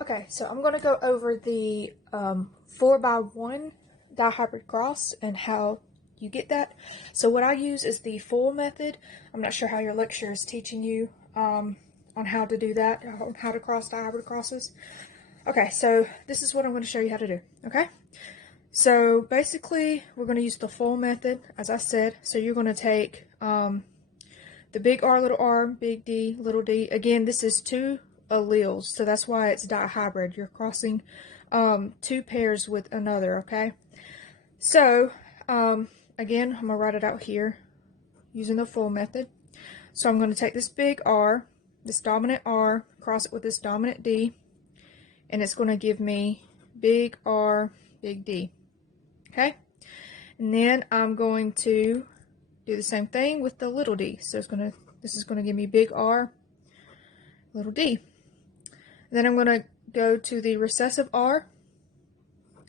Okay, so I'm going to go over the 4x1 dihybrid cross and how you get that. So what I use is the full method. I'm not sure how your lecturer is teaching you on how to do that, on how to cross dihybrid crosses. Okay, so this is what I'm going to show you how to do, okay? So basically, we're going to use the full method, as I said. So you're going to take the big R, big D, little d. Again, this is two alleles, so that's why it's dihybrid. You're crossing two pairs with another, okay? So, again, I'm going to write it out here using the full method. So I'm going to take this big R, this dominant R, cross it with this dominant D, and it's going to give me big R, big D, okay? And then I'm going to do the same thing with the little d. So this is going to give me big R, little d. And then I'm going to go to the recessive R,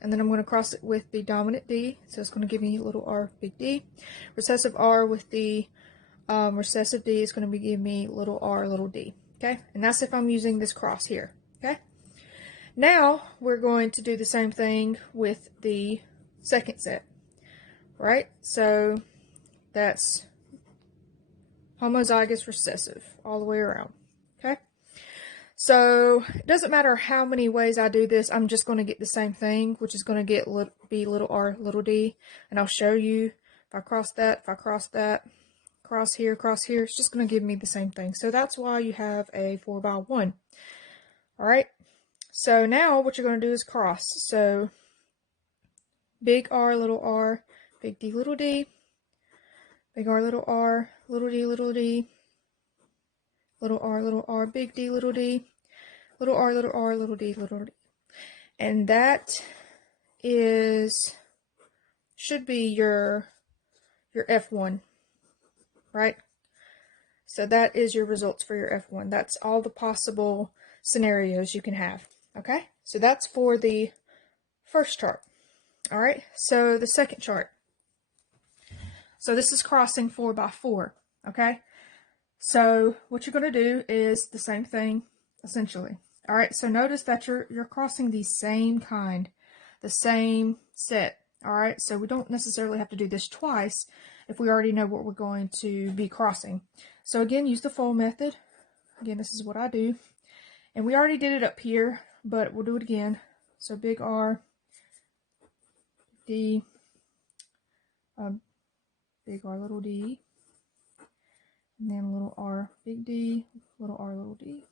and then I'm going to cross it with the dominant D. So it's going to give me little r, big D. Recessive R with the recessive D is going to give me little r, little d. Okay, and that's if I'm using this cross here. Okay, now we're going to do the same thing with the second set. Right, so that's homozygous recessive all the way around. Okay, so it doesn't matter how many ways I do this, I'm just going to get the same thing, which is going to be little r, little d, and I'll show you if I cross that, cross here, it's just going to give me the same thing. So that's why you have a 4x1. Alright, so now what you're going to do is cross. So big R, big D, little d, big R, little d, little d, little r, big D, little d, little r, little d, little d. And that should be your F1, right? So that is your results for your F1. That's all the possible scenarios you can have, okay? So that's for the first chart. All right, so the second chart. So this is crossing 4x4, okay? So what you're going to do is the same thing, essentially. All right, so notice that you're crossing the same kind, the same set. All right, so we don't necessarily have to do this twice if we already know what we're going to be crossing. So again, use the full method. Again, this is what I do. And we already did it up here, but we'll do it again. So big R, D, big R, little d, and then little r, big D, little r, little d.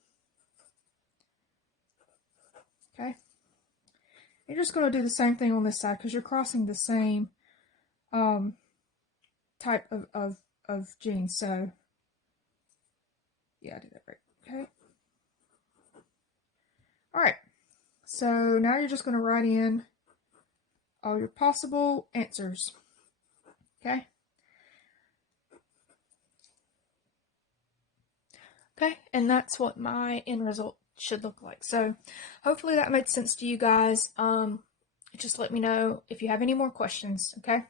Okay. You're just going to do the same thing on this side because you're crossing the same type of genes. So, yeah, I did that right. Okay. All right. So now you're just going to write in all your possible answers. Okay. Okay, and that's what my end result should look like. So hopefully that made sense to you guys. Just let me know if you have any more questions, okay?